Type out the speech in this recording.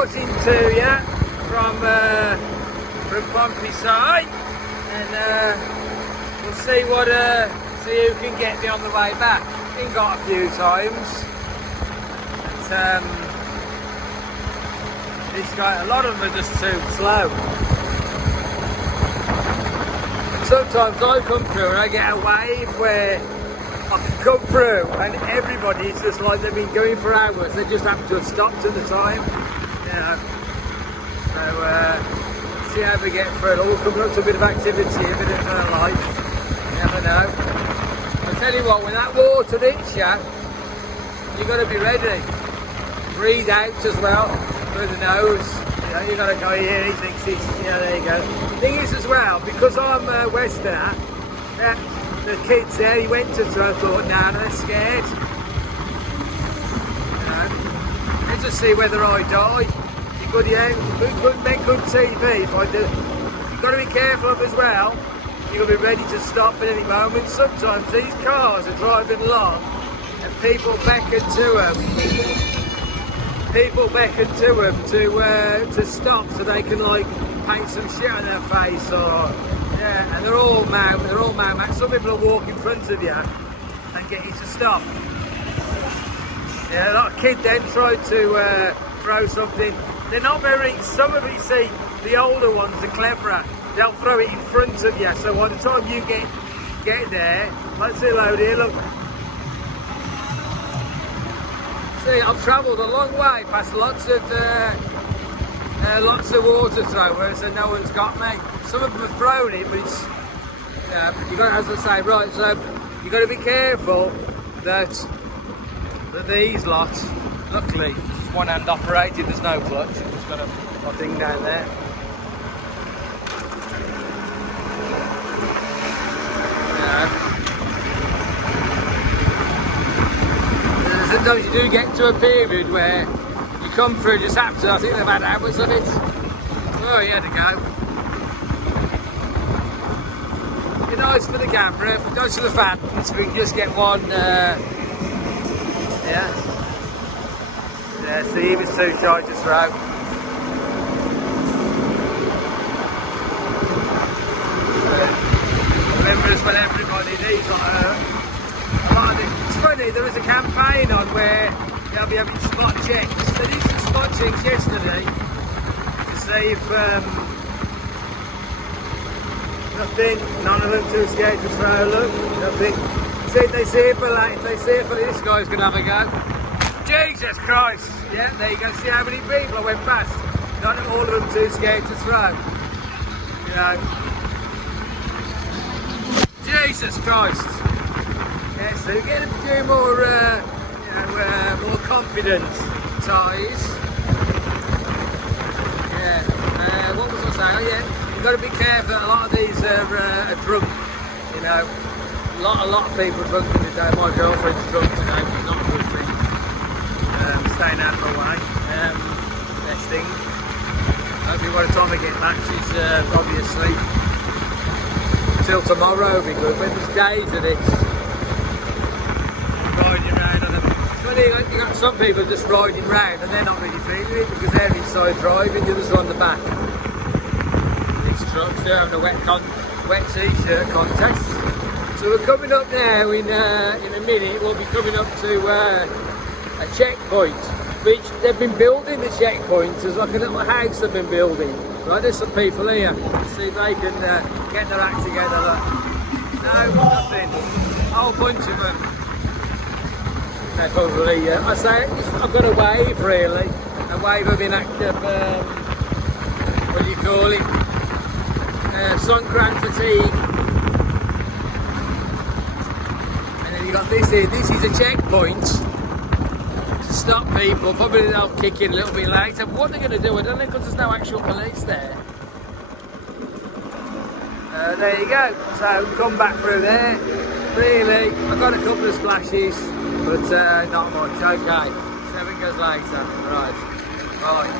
reporting to you from PhonPhiSai, and we'll see who can get me on the way back. Been got a few times. But, this guy, a lot of them are just too slow. And sometimes I come through and I get a wave where I can come through and everybody's just like they've been going for hours. They just happen to have stopped at the time. So see how we get through. All coming up to a bit of activity, a bit of life. You never know. I tell you what, when that water hits you, you've got to be ready. Breathe out as well through the nose. You know, you've got to go here. He thinks he's, there you go. Thing is as well, because I'm a Westerner, the kids there, he went to, so I thought, nah, they're scared. Let's just see whether I die. You good, make good TV if I do. You've got to be careful of as well. You've got to be ready to stop at any moment. Sometimes these cars are driving along and people beckon to them. People beckon to them to stop so they can like paint some shit on their face or and they're all mad. Some people will walk in front of you and get you to stop. Yeah, a lot of kids then try to throw something. They're not very, some of you see, the older ones are cleverer. They'll throw it in front of you, so by the time you get there, let's see load here, look. See, I've travelled a long way past lots of water throwers and no one's got me. Some of them have thrown it, but it's, you got, as I say, right, so you've got to be careful that these lots, luckily, it's one hand operated, there's no clutch, I've just got a thing down there. Sometimes you do get to a period where you come through just after, I think they've had hours of it. Oh, he had to go. It'd be nice for the camera if we go to the fans, we can just get one, see, he was too shy to throw. Remember us when everybody needs a lot of it. It's funny, there was a campaign on where they'll be having spot checks. They did some spot checks yesterday to see if nothing, none of them too scared to throw, look, nothing. See if they see it for like, if they see it for this guy's gonna have a go. Jesus Christ! Yeah, there you go, see how many people I went past. Not all of them too scared to throw. You know. Jesus Christ! Yeah, so we get a few more, more confident ties. Yeah, what was I saying? Oh yeah, you've got to be careful. A lot of these are drunk, you know. A lot of people drunk in the day. My girlfriend's drunk today, but not a good thing. Staying out of my way. Best thing. Hopefully by the time I get back, she's probably asleep. Till tomorrow will be good. When there's days of this. Riding around on them. It's funny, you got some people just riding around and they're not really feeling it because they're inside driving, the others are on the back. These trucks, they're having a wet t-shirt contest. So we're coming up now in a minute, we'll be coming up to a checkpoint, which they've been building the checkpoint as like a little house they've been building. Right, there's some people here, let's see if they can get their act together. Look. No, nothing, a whole bunch of them. They probably, I say, I've got a wave really, a wave of inactive, what do you call it, SongKhran fatigue. And then you got this here, this is a checkpoint to stop people, probably they'll kick in a little bit later, but what they're going to do, I don't know, because there's no actual police there. There you go, so come back through there. Really, I got a couple of splashes, but not much. Okay, 7 goes later. Right, bye.